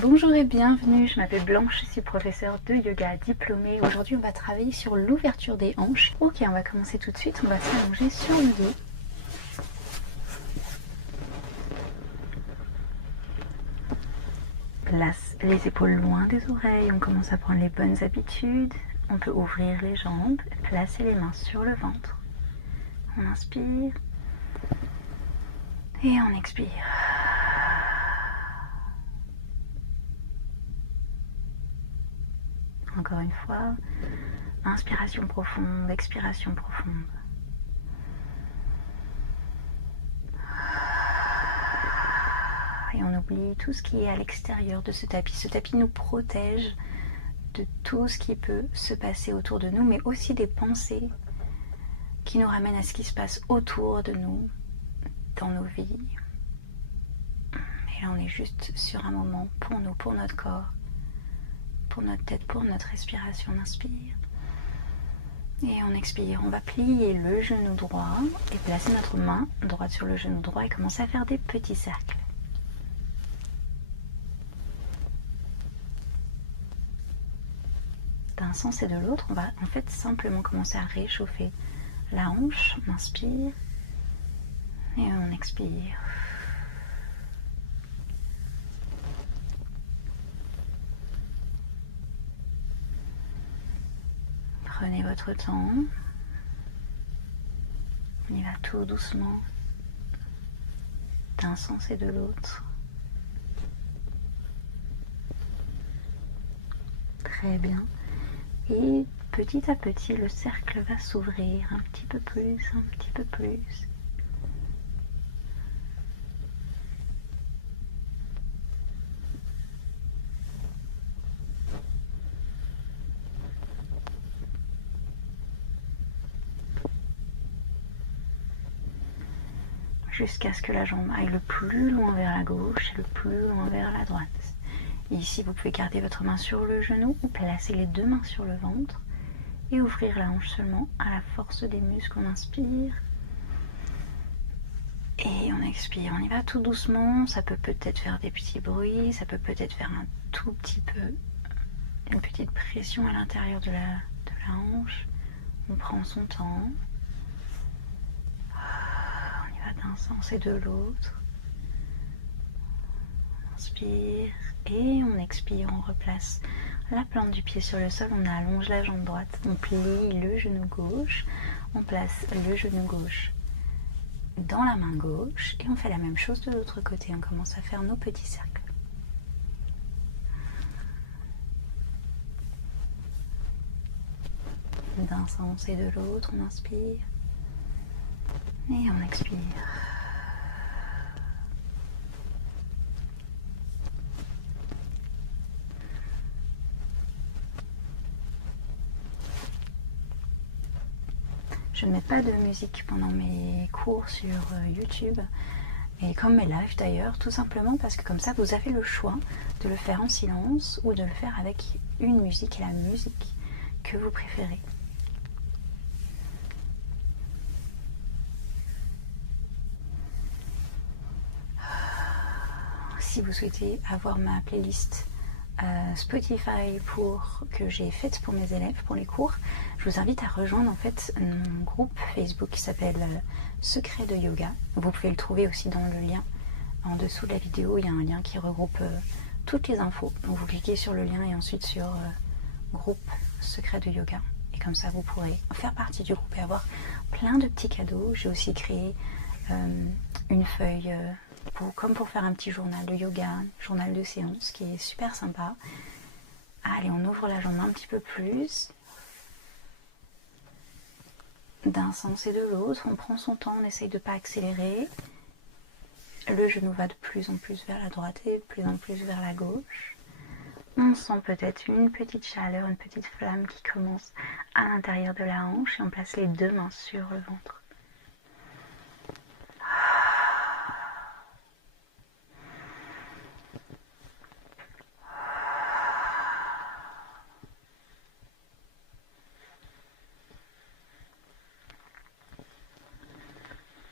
Bonjour et bienvenue, je m'appelle Blanche, je suis professeure de yoga diplômée. Aujourd'hui on va travailler sur l'ouverture des hanches. Ok, on va commencer tout de suite, on va s'allonger sur le dos. Place les épaules loin des oreilles, on commence à prendre les bonnes habitudes. On peut ouvrir les jambes, placer les mains sur le ventre. On inspire et on expire. Encore une fois, inspiration profonde, expiration profonde. Et on oublie tout ce qui est à l'extérieur de ce tapis. Ce tapis nous protège de tout ce qui peut se passer autour de nous, mais aussi des pensées qui nous ramènent à ce qui se passe autour de nous, dans nos vies. Et là, on est juste sur un moment pour nous, pour notre corps, pour notre tête, pour notre respiration. On inspire. Et on expire. On va plier le genou droit et placer notre main droite sur le genou droit et commencer à faire des petits cercles. D'un sens et de l'autre, on va en fait simplement commencer à réchauffer la hanche. On inspire et on expire. Prenez votre temps. On y va tout doucement, d'un sens et de l'autre. Très bien. Et petit à petit, le cercle va s'ouvrir un petit peu plus, un petit peu plus. Jusqu'à ce que la jambe aille le plus loin vers la gauche et le plus loin vers la droite. Et ici, vous pouvez garder votre main sur le genou ou placer les deux mains sur le ventre et ouvrir la hanche seulement à la force des muscles. On inspire et on expire. On y va tout doucement. Ça peut peut-être faire des petits bruits, ça peut peut-être faire un tout petit peu, une petite pression à l'intérieur de la hanche. On prend son temps. On y va d'un sens et de l'autre. On inspire et on expire. On replace la plante du pied sur le sol. On allonge la jambe droite. On plie le genou gauche. On place le genou gauche dans la main gauche et on fait la même chose de l'autre côté. On commence à faire nos petits cercles. D'un sens et de l'autre, on inspire et on expire. Je ne mets pas de musique pendant mes cours sur YouTube et comme mes lives d'ailleurs, tout simplement parce que comme ça vous avez le choix de le faire en silence ou de le faire avec une musique et la musique que vous préférez. Si vous souhaitez avoir ma playlist Spotify que j'ai faite pour mes élèves, pour les cours, je vous invite à rejoindre en fait mon groupe Facebook qui s'appelle Secret de Yoga. Vous pouvez le trouver aussi dans le lien en dessous de la vidéo. Il y a un lien qui regroupe toutes les infos. Donc vous cliquez sur le lien et ensuite sur groupe Secret de Yoga. Et comme ça vous pourrez faire partie du groupe et avoir plein de petits cadeaux. J'ai aussi créé une feuille comme pour faire un petit journal de yoga, journal de séance qui est super sympa. Allez, on ouvre la jambe un petit peu plus. D'un sens et de l'autre, on prend son temps, on essaye de ne pas accélérer. Le genou va de plus en plus vers la droite et de plus en plus vers la gauche. On sent peut-être une petite chaleur, une petite flamme qui commence à l'intérieur de la hanche et on place les deux mains sur le ventre.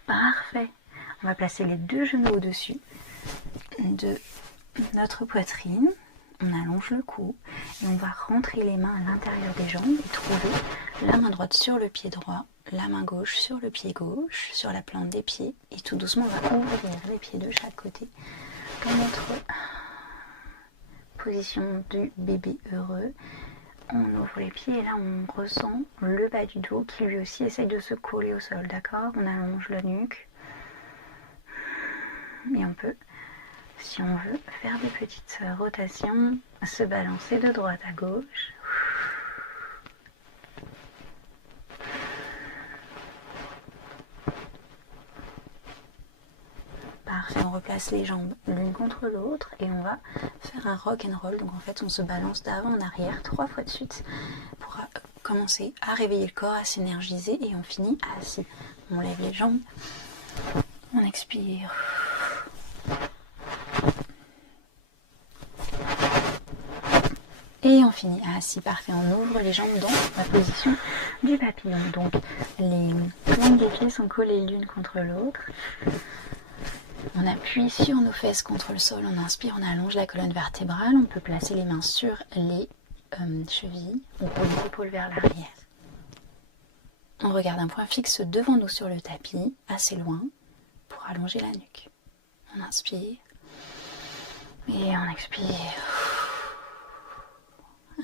Parfait. On va placer les deux genoux au-dessus de notre poitrine, on allonge le cou et on va rentrer les mains à l'intérieur des jambes et trouver la main droite sur le pied droit, la main gauche sur le pied gauche, sur la plante des pieds et tout doucement on va ouvrir les pieds de chaque côté dans notre position du bébé heureux. On ouvre les pieds et là on ressent le bas du dos qui lui aussi essaye de se coller au sol, d'accord? On allonge la nuque et on peut, si on veut, faire des petites rotations, se balancer de droite à gauche. Parfait, on replace les jambes l'une contre l'autre et on va faire un rock and roll. Donc en fait on se balance d'avant en arrière 3 fois de suite pour commencer à réveiller le corps, à s'énergiser et on finit assis. On lève les jambes, on expire. Et on finit assis, parfait, on ouvre les jambes dans la position du papillon. Donc les pointes des pieds sont collées l'une contre l'autre. On appuie sur nos fesses contre le sol, on inspire, on allonge la colonne vertébrale, on peut placer les mains sur les chevilles, on roule les épaules vers l'arrière. On regarde un point fixe devant nous sur le tapis, assez loin, pour allonger la nuque. On inspire et on expire.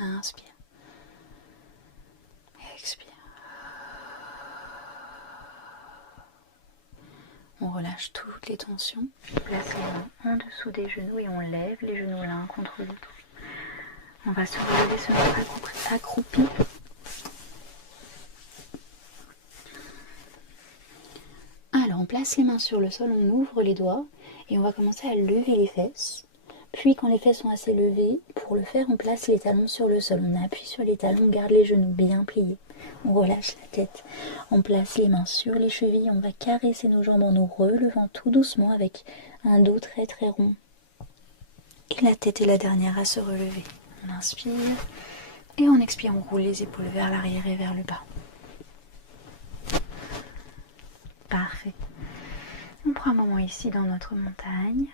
Inspire. Expire. On relâche toutes les tensions. On place les mains en dessous des genoux et on lève les genoux l'un contre l'autre. On va se relever, se mettre accroupi. Alors on place les mains sur le sol, on ouvre les doigts et on va commencer à lever les fesses. Puis quand les fesses sont assez levées, pour le faire, on place les talons sur le sol. On appuie sur les talons, on garde les genoux bien pliés. On relâche la tête. On place les mains sur les chevilles. On va caresser nos jambes en nous relevant tout doucement avec un dos très très rond. Et la tête est la dernière à se relever. On inspire et on expire. On roule les épaules vers l'arrière et vers le bas. Parfait. On prend un moment ici dans notre montagne.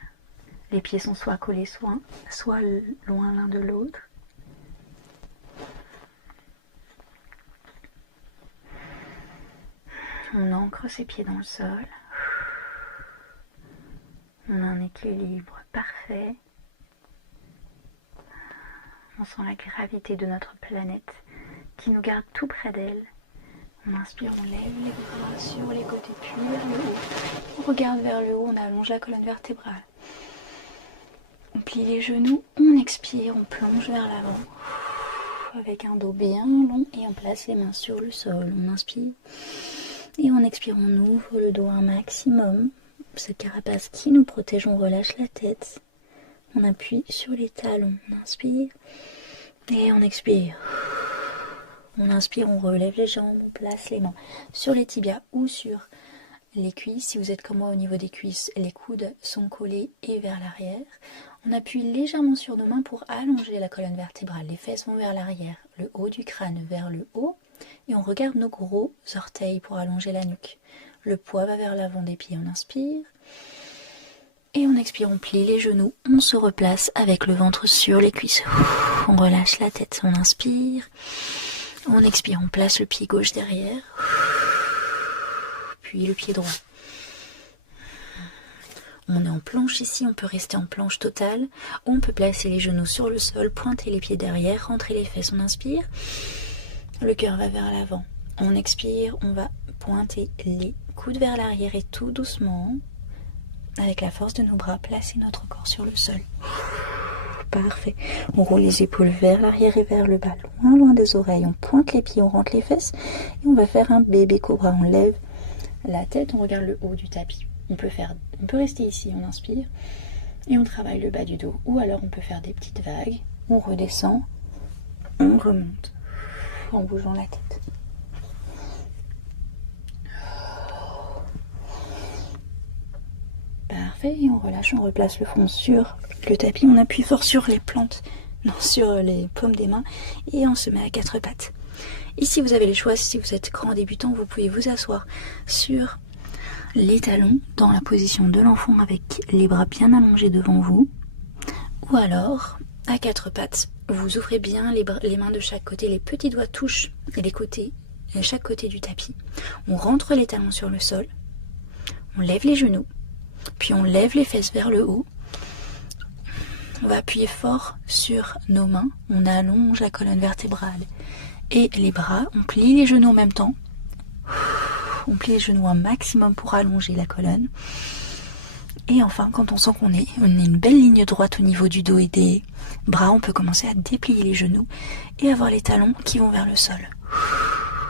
Les pieds sont soit collés, soit loin l'un de l'autre. On ancre ses pieds dans le sol. On a un équilibre parfait. On sent la gravité de notre planète qui nous garde tout près d'elle. On inspire, on lève les bras sur les côtés, puis vers le haut. On regarde vers le haut, on allonge la colonne vertébrale. On plie les genoux, on expire, on plonge vers l'avant avec un dos bien long et on place les mains sur le sol. On inspire et on expire, on ouvre le dos un maximum. Cette carapace qui nous protège, on relâche la tête. On appuie sur les talons, on inspire et on expire. On inspire, on relève les jambes, on place les mains sur les tibias ou sur les cuisses. Si vous êtes comme moi au niveau des cuisses, les coudes sont collés et vers l'arrière. On appuie légèrement sur nos mains pour allonger la colonne vertébrale. Les fesses vont vers l'arrière, le haut du crâne vers le haut. Et on regarde nos gros orteils pour allonger la nuque. Le poids va vers l'avant des pieds, on inspire. Et on expire, on plie les genoux, on se replace avec le ventre sur les cuisses. On relâche la tête, on inspire. On expire, on place le pied gauche derrière. Puis le pied droit. On est en planche ici, on peut rester en planche totale. On peut placer les genoux sur le sol, pointer les pieds derrière, rentrer les fesses, on inspire. Le cœur va vers l'avant. On expire, on va pointer les coudes vers l'arrière et tout doucement, avec la force de nos bras, placer notre corps sur le sol. Parfait. On roule les épaules vers l'arrière et vers le bas, loin des oreilles. On pointe les pieds, on rentre les fesses et on va faire un bébé cobra. On lève la tête, on regarde le haut du tapis. On peut rester ici, on inspire et on travaille le bas du dos. Ou alors on peut faire des petites vagues. On redescend, on remonte en bougeant la tête. Parfait, et on relâche, on replace le front sur le tapis, on appuie fort sur les plantes, non, sur les paumes des mains et on se met à 4 pattes. Ici vous avez le choix, si vous êtes grand débutant, vous pouvez vous asseoir sur les talons dans la position de l'enfant avec les bras bien allongés devant vous. Ou alors, à quatre pattes, vous ouvrez bien les mains de chaque côté, les petits doigts touchent les côtés, chaque côté du tapis. On rentre les talons sur le sol, on lève les genoux, puis on lève les fesses vers le haut. On va appuyer fort sur nos mains, on allonge la colonne vertébrale et les bras, on plie les genoux en même temps. On plie les genoux un maximum pour allonger la colonne. Et enfin, quand on sent qu'on a une belle ligne droite au niveau du dos et des bras, on peut commencer à déplier les genoux et avoir les talons qui vont vers le sol.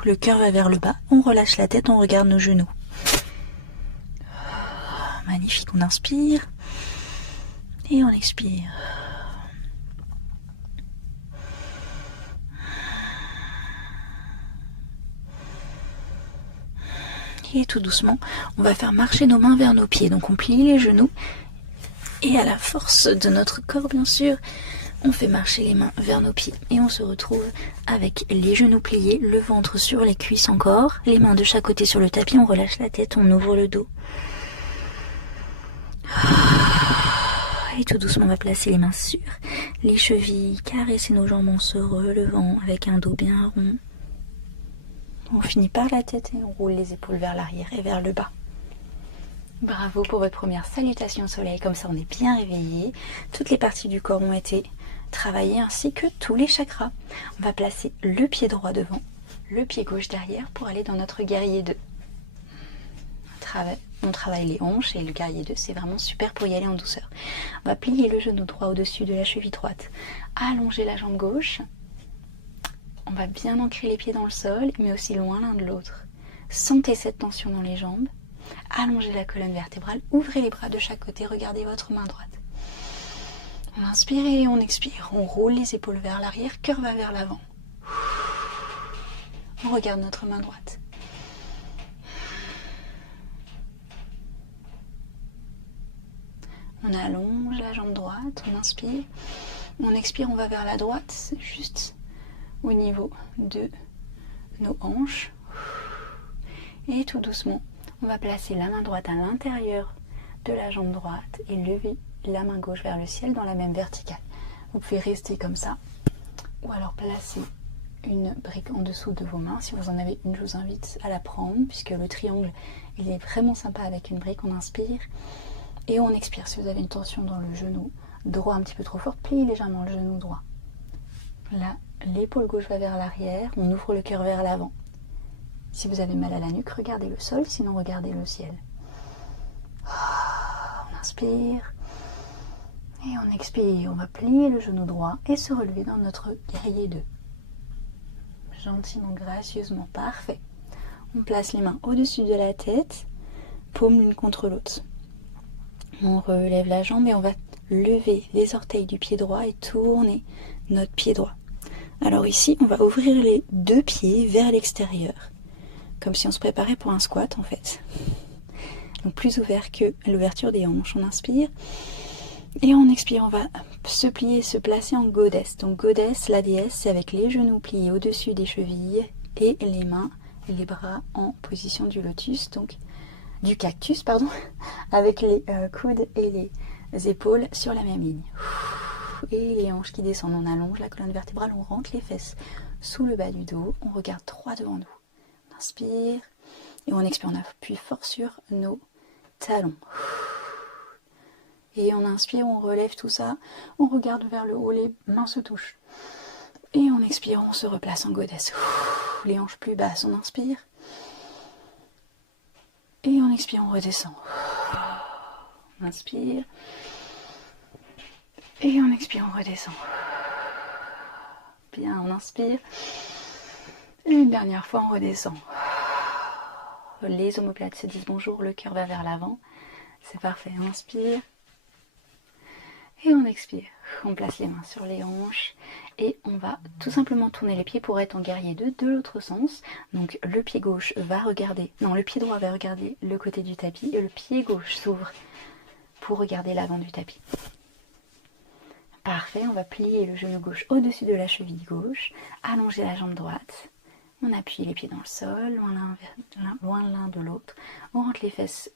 Le cœur va vers le bas, on relâche la tête, on regarde nos genoux. Magnifique, on inspire et on expire. Et tout doucement, on va faire marcher nos mains vers nos pieds. Donc on plie les genoux et à la force de notre corps bien sûr, on fait marcher les mains vers nos pieds. Et on se retrouve avec les genoux pliés, le ventre sur les cuisses encore, les mains de chaque côté sur le tapis, on relâche la tête, on ouvre le dos. Et tout doucement, on va placer les mains sur les chevilles, caresser nos jambes en se relevant avec un dos bien rond. On finit par la tête et on roule les épaules vers l'arrière et vers le bas. Bravo pour votre première salutation au soleil, comme ça on est bien réveillé. Toutes les parties du corps ont été travaillées ainsi que tous les chakras. On va placer le pied droit devant, le pied gauche derrière pour aller dans notre guerrier 2. On travaille les hanches et le guerrier 2, c'est vraiment super pour y aller en douceur. On va plier le genou droit au-dessus de la cheville droite, allonger la jambe gauche. On va bien ancrer les pieds dans le sol, mais aussi loin l'un de l'autre. Sentez cette tension dans les jambes. Allongez la colonne vertébrale. Ouvrez les bras de chaque côté. Regardez votre main droite. On inspire et on expire. On roule les épaules vers l'arrière. Cœur va vers l'avant. On regarde notre main droite. On allonge la jambe droite. On inspire. On expire. On va vers la droite. Juste au niveau de nos hanches. Et tout doucement, on va placer la main droite à l'intérieur de la jambe droite et lever la main gauche vers le ciel dans la même verticale. Vous pouvez rester comme ça ou alors placer une brique en dessous de vos mains. Si vous en avez une, je vous invite à la prendre puisque le triangle, il est vraiment sympa avec une brique. On inspire et on expire. Si vous avez une tension dans le genou droit un petit peu trop fort, pliez légèrement le genou droit. Là, l'épaule gauche va vers l'arrière, on ouvre le cœur vers l'avant. Si vous avez mal à la nuque, regardez le sol, sinon regardez le ciel. On inspire et on expire. On va plier le genou droit et se relever dans notre guerrier 2. Gentiment, gracieusement, parfait. On place les mains au-dessus de la tête, paumes l'une contre l'autre. On relève la jambe et on va lever les orteils du pied droit et tourner notre pied droit. Alors ici, on va ouvrir les deux pieds vers l'extérieur, comme si on se préparait pour un squat en fait. Donc plus ouvert que l'ouverture des hanches. On inspire et on expire. On va se plier, se placer en goddess. Donc goddess, la déesse, c'est avec les genoux pliés au-dessus des chevilles et les mains et les bras en position du lotus, donc du cactus, pardon, avec les coudes et les épaules sur la même ligne. Et les hanches qui descendent, on allonge la colonne vertébrale, on rentre les fesses sous le bas du dos, on regarde droit devant nous. On inspire et on expire, on appuie fort sur nos talons. Et on inspire, on relève tout ça, on regarde vers le haut, les mains se touchent. Et on expire, on se replace en goddess. Les hanches plus basses, on inspire. Et on expire, on redescend. On inspire. Et on expire, on redescend. Bien, on inspire. Et une dernière fois, on redescend. Les omoplates se disent bonjour, le cœur va vers l'avant. C'est parfait, on inspire. Et on expire. On place les mains sur les hanches. Et on va tout simplement tourner les pieds pour être en guerrier 2 de l'autre sens. Donc le pied gauche va regarder, non, le pied droit va regarder le côté du tapis. Et le pied gauche s'ouvre pour regarder l'avant du tapis. Parfait, on va plier le genou gauche au-dessus de la cheville gauche, allonger la jambe droite, on appuie les pieds dans le sol, loin l'un de l'autre, on rentre les fesses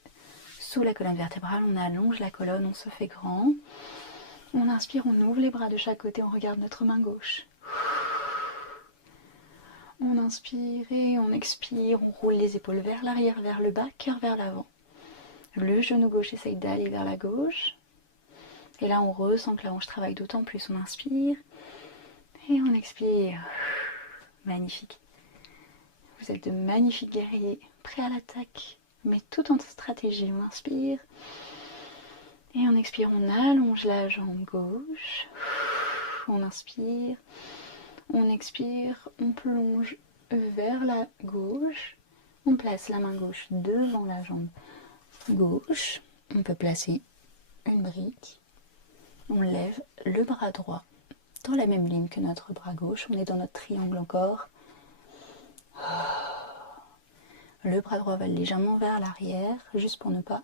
sous la colonne vertébrale, on allonge la colonne, on se fait grand, On inspire, on ouvre les bras de chaque côté, on regarde notre main gauche. On inspire et on expire, on roule les épaules vers l'arrière, vers le bas, cœur vers l'avant. Le genou gauche essaye d'aller vers la gauche. Et là, on ressent que la hanche travaille d'autant plus. On inspire et on expire. Magnifique. Vous êtes de magnifiques guerriers, prêts à l'attaque, mais tout en stratégie. On inspire et on expire, on allonge la jambe gauche. On inspire, on expire, on plonge vers la gauche. On place la main gauche devant la jambe gauche. On peut placer une brique. On lève le bras droit dans la même ligne que notre bras gauche. On est dans notre triangle encore. Le bras droit va légèrement vers l'arrière, juste pour ne pas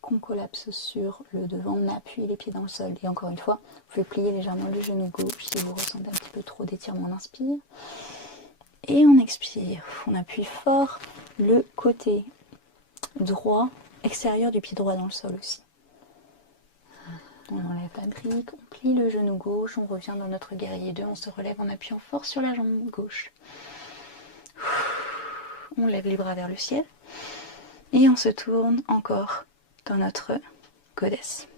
qu'on collapse sur le devant. On appuie les pieds dans le sol. Et encore une fois, vous pouvez plier légèrement le genou gauche si vous ressentez un petit peu trop d'étirement. On inspire. Et on expire. On appuie fort le côté droit extérieur du pied droit dans le sol aussi. On enlève la brique, on plie le genou gauche, on revient dans notre guerrier 2, on se relève en appuyant fort sur la jambe gauche. On lève les bras vers le ciel et on se tourne encore dans notre goddess.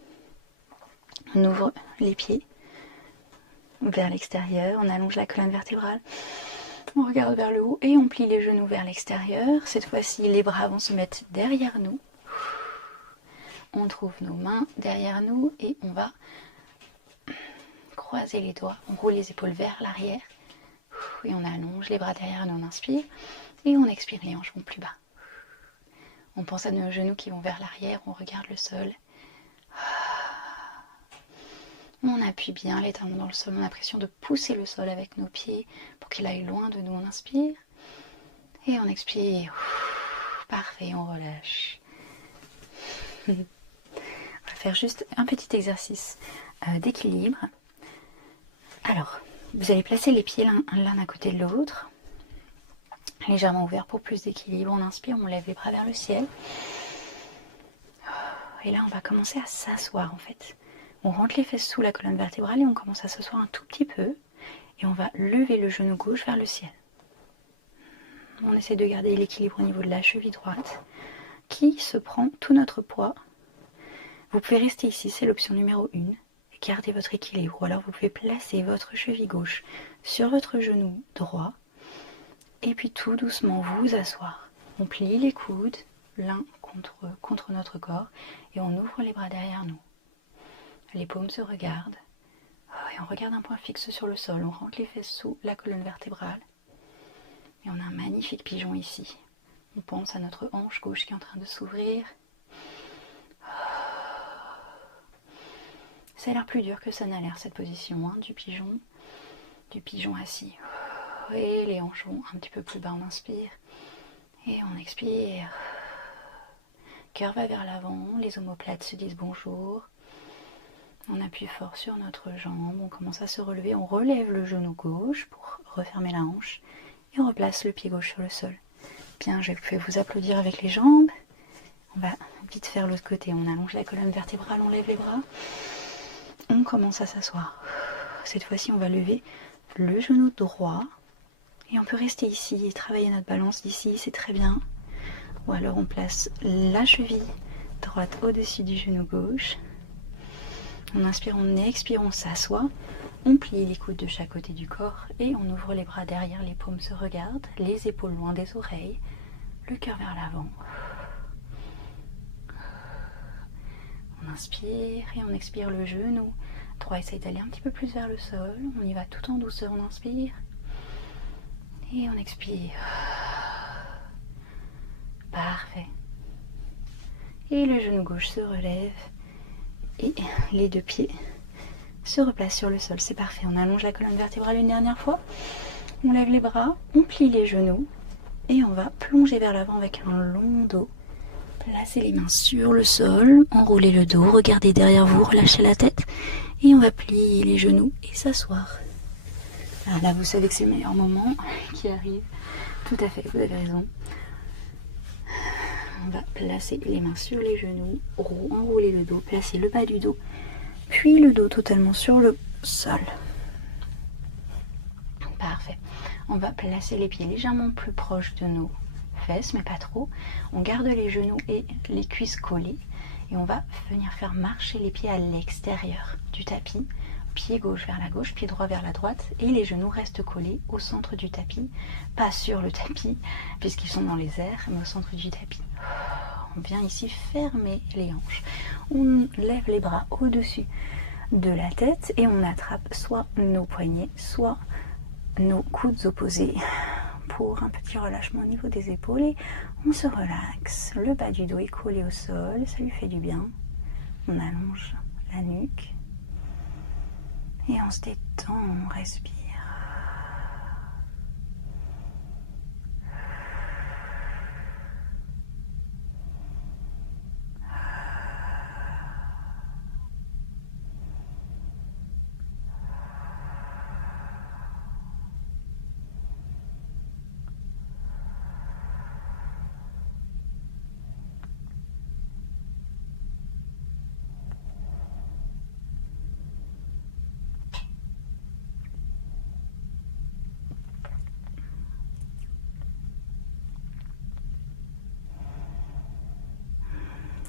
On ouvre les pieds vers l'extérieur, on allonge la colonne vertébrale, on regarde vers le haut et on plie les genoux vers l'extérieur. Cette fois-ci, les bras vont se mettre derrière nous. On trouve nos mains derrière nous et on va croiser les doigts. On roule les épaules vers l'arrière et on allonge les bras derrière nous. On inspire et on expire, les hanches vont plus bas. On pense à nos genoux qui vont vers l'arrière, on regarde le sol. On appuie bien les talons dans le sol, on a l'impression de pousser le sol avec nos pieds pour qu'il aille loin de nous. On inspire et on expire. Parfait, on relâche. On va faire juste un petit exercice d'équilibre. Alors, vous allez placer les pieds l'un à côté de l'autre, légèrement ouverts pour plus d'équilibre. On inspire, on lève les bras vers le ciel. Et là, on va commencer à s'asseoir en fait. On rentre les fesses sous la colonne vertébrale et on commence à s'asseoir un tout petit peu. Et on va lever le genou gauche vers le ciel. On essaie de garder l'équilibre au niveau de la cheville droite qui se prend tout notre poids. Vous pouvez rester ici, c'est l'option numéro 1. Et garder votre équilibre. Ou alors vous pouvez placer votre cheville gauche sur votre genou droit. Et puis tout doucement vous asseoir. On plie les coudes l'un contre notre corps. Et on ouvre les bras derrière nous. Les paumes se regardent. Et on regarde un point fixe sur le sol. On rentre les fesses sous la colonne vertébrale. Et on a un magnifique pigeon ici. On pense à notre hanche gauche qui est en train de s'ouvrir. Ça a l'air plus dur que ça n'a l'air cette position du pigeon assis. Et les hanches vont un petit peu plus bas. On inspire et on expire. Cœur va vers l'avant. Les omoplates se disent bonjour. On appuie fort sur notre jambe, on commence à se relever, on relève le genou gauche pour refermer la hanche et on replace le pied gauche sur le sol. Bien, je vais vous applaudir avec les jambes. On va vite faire l'autre côté, on allonge la colonne vertébrale, on lève les bras. On commence à s'asseoir. Cette fois-ci, on va lever le genou droit et on peut rester ici et travailler notre balance d'ici, c'est très bien. Ou alors on place la cheville droite au-dessus du genou gauche. On inspire, on expire, on s'assoit, on plie les coudes de chaque côté du corps et on ouvre les bras derrière, les paumes se regardent, les épaules loin des oreilles, le cœur vers l'avant. On inspire et on expire, le genou droit essaye d'aller un petit peu plus vers le sol, on y va tout en douceur, on inspire et on expire. Parfait. Et le genou gauche se relève. Et les deux pieds se replacent sur le sol, c'est parfait. On allonge la colonne vertébrale une dernière fois. On lève les bras, on plie les genoux et on va plonger vers l'avant avec un long dos. Placez les mains sur le sol, enroulez le dos, regardez derrière vous, relâchez la tête et on va plier les genoux et s'asseoir. Là, vous savez que c'est le meilleur moment qui arrive. Tout à fait, vous avez raison. On va placer les mains sur les genoux, enrouler le dos, placer le bas du dos puis le dos totalement sur le sol. Parfait. On va placer les pieds légèrement plus proches de nos fesses, mais pas trop. On garde les genoux et les cuisses collées et on va venir faire marcher les pieds à l'extérieur du tapis. Pied gauche vers la gauche, pied droit vers la droite, et les genoux restent collés au centre du tapis, pas sur le tapis puisqu'ils sont dans les airs, mais au centre du tapis. On vient ici fermer les hanches, on lève les bras au-dessus de la tête et on attrape soit nos poignets, soit nos coudes opposés pour un petit relâchement au niveau des épaules et on se relaxe. Le bas du dos est collé au sol, ça lui fait du bien. On allonge la nuque. Et on se détend, on respire.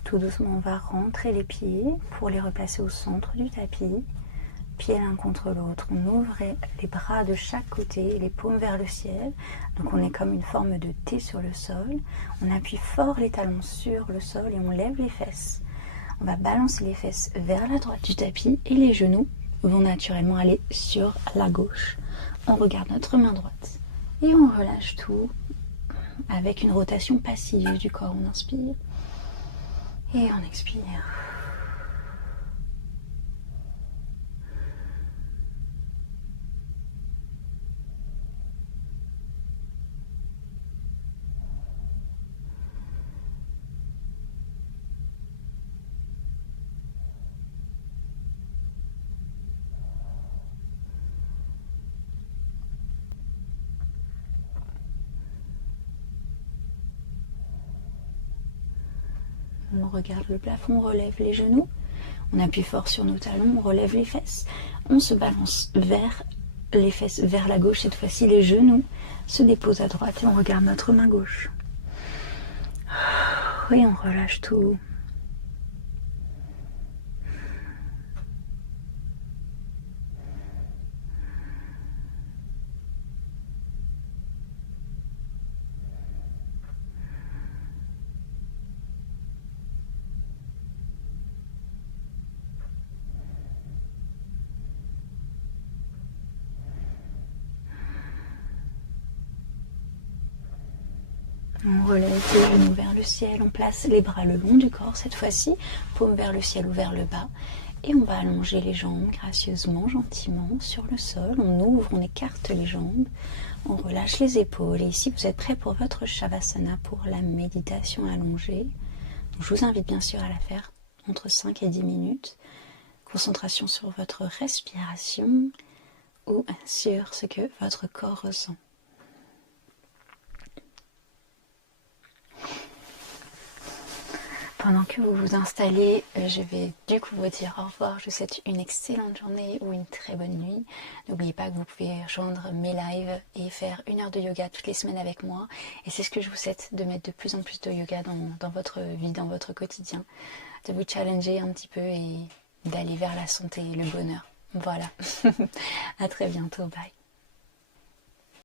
Tout doucement, on va rentrer les pieds pour les replacer au centre du tapis. Pieds l'un contre l'autre. On ouvre les bras de chaque côté, les paumes vers le ciel. Donc on est comme une forme de T sur le sol. On appuie fort les talons sur le sol et on lève les fesses. On va balancer les fesses vers la droite du tapis et les genoux vont naturellement aller sur la gauche. On regarde notre main droite et on relâche tout avec une rotation passive du corps. On inspire. Et on expire. On regarde le plafond, on relève les genoux, on appuie fort sur nos talons, on relève les fesses, on se balance vers les fesses, vers la gauche, cette fois-ci les genoux se déposent à droite et on regarde notre main gauche. Et on relâche tout. On relève les genoux vers le ciel, on place les bras le long du corps cette fois-ci, paume vers le ciel ou vers le bas. Et on va allonger les jambes gracieusement, gentiment sur le sol. On ouvre, on écarte les jambes, on relâche les épaules. Et ici, vous êtes prêts pour votre Shavasana, pour la méditation allongée. Donc, je vous invite bien sûr à la faire entre 5 et 10 minutes. Concentration sur votre respiration ou sur ce que votre corps ressent. Pendant que vous vous installez, je vais du coup vous dire au revoir. Je vous souhaite une excellente journée ou une très bonne nuit. N'oubliez pas que vous pouvez rejoindre mes lives et faire 1 heure de yoga toutes les semaines avec moi. Et c'est ce que je vous souhaite, de mettre de plus en plus de yoga dans votre vie, dans votre quotidien. De vous challenger un petit peu et d'aller vers la santé et le bonheur. Voilà. À très bientôt. Bye.